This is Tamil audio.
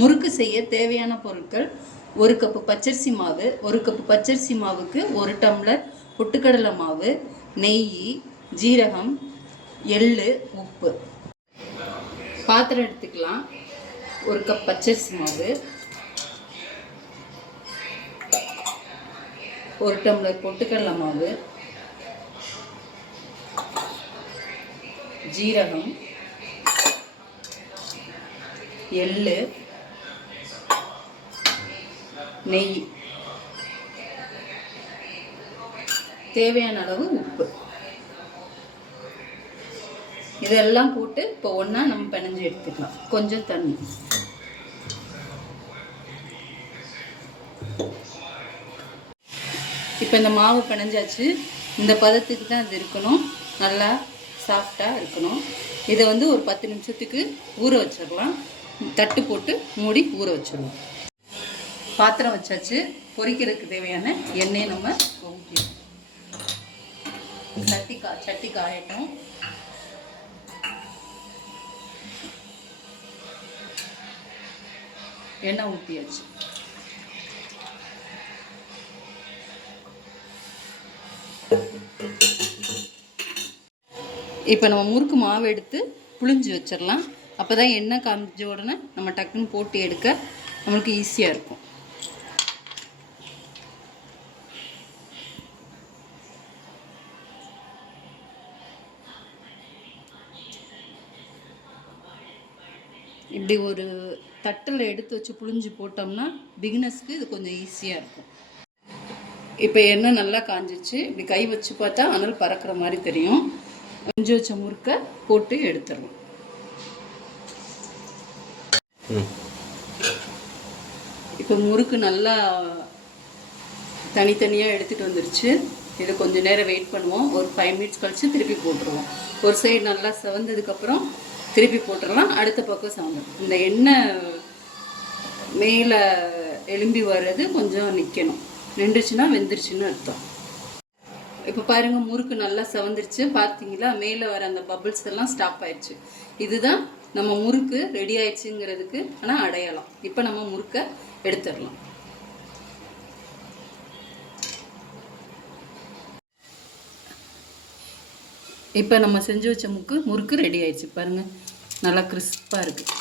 முறுக்கு செய்ய தேவையான பொருட்கள்: 1 கப்பு பச்சரிசி மாவு. 1 கப்பு பச்சரிசி மாவுக்கு 1 டம்ளர் பொட்டுக்கடலை மாவு, நெய், ஜீரகம், எள்ளு, உப்பு. பாத்திரம் எடுத்துக்கலாம். 1 கப் பச்சரிசி மாவு, 1 டம்ளர் பொட்டுக்கடலை மாவு, ஜீரகம், எள்ளு, நெய், தேவையான அளவு உப்பு. இதெல்லாம் போட்டு இப்போ ஒன்றா நம்ம பிணைஞ்சு எடுத்துக்கலாம். கொஞ்சம் தண்ணி. இப்போ இந்த மாவு பிணைஞ்சாச்சு. இந்த பதத்துக்கு தான் இது இருக்கணும். நல்லா சாஃப்டாக இருக்கணும். இதை ஒரு 10 நிமிஷத்துக்கு ஊற வச்சிடலாம். தட்டு போட்டு மூடி ஊற வச்சிடலாம். பாத்திரம் வச்சாச்சு. பொரிக்கிறதுக்கு தேவையான எண்ணெயை நம்ம ஊற்றிடலாம். சட்டி காயட்டும். எண்ணெய் ஊற்றியாச்சு. இப்போ நம்ம முறுக்கு மாவு எடுத்து புழிஞ்சு வச்சிடலாம். அப்போ தான் எண்ணெய் காமிச்ச உடனே நம்ம டக்குன்னு போட்டு எடுக்க நம்மளுக்கு ஈஸியாக இருக்கும். இப்படி ஒரு தட்டில் எடுத்து வச்சு புழிஞ்சு போட்டோம்னா பிகினர்ஸ்க்கு இது கொஞ்சம் ஈஸியாக இருக்கும். இப்போ எண்ணெய் நல்லா காஞ்சிச்சு. இப்படி கை வச்சு பார்த்தா அனல் பறக்கிற மாதிரி தெரியும். புழிஞ்சு வச்ச முறுக்கை போட்டு எடுத்துடலாம். இப்போ முறுக்கு நல்லா தனித்தனியாக எடுத்துகிட்டு வந்துருச்சு. இதை கொஞ்சம் நேரம் வெயிட் பண்ணுவோம். ஒரு 5 மினிட்ஸ் கழித்து திருப்பி போட்டுருவோம். ஒரு சைடு நல்லா செவந்ததுக்கப்புறம் திருப்பி போட்டுடலாம். அடுத்த பக்கம் செவந்துடும். இந்த எண்ணெய் மேலே எலும்பி வர்றது கொஞ்சம் நிற்கணும். நின்றுச்சுன்னா வெந்துருச்சுன்னு அர்த்தம். இப்போ பாருங்கள், முறுக்கு நல்லா செவந்துருச்சு. பார்த்தீங்களா, மேலே வர அந்த பபிள்ஸ் எல்லாம் ஸ்டாப் ஆயிடுச்சு. இதுதான் நம்ம முறுக்கு ரெடி ஆயிடுச்சுங்கிறதுக்கு ஆனால் அடையாளம். இப்போ நம்ம முறுக்கை எடுத்துடலாம். இப்போ நம்ம செஞ்சு வச்ச முறுக்கு ரெடி ஆயிடுச்சு. பாருங்கள், நல்லா கிறிஸ்பாக இருக்குது.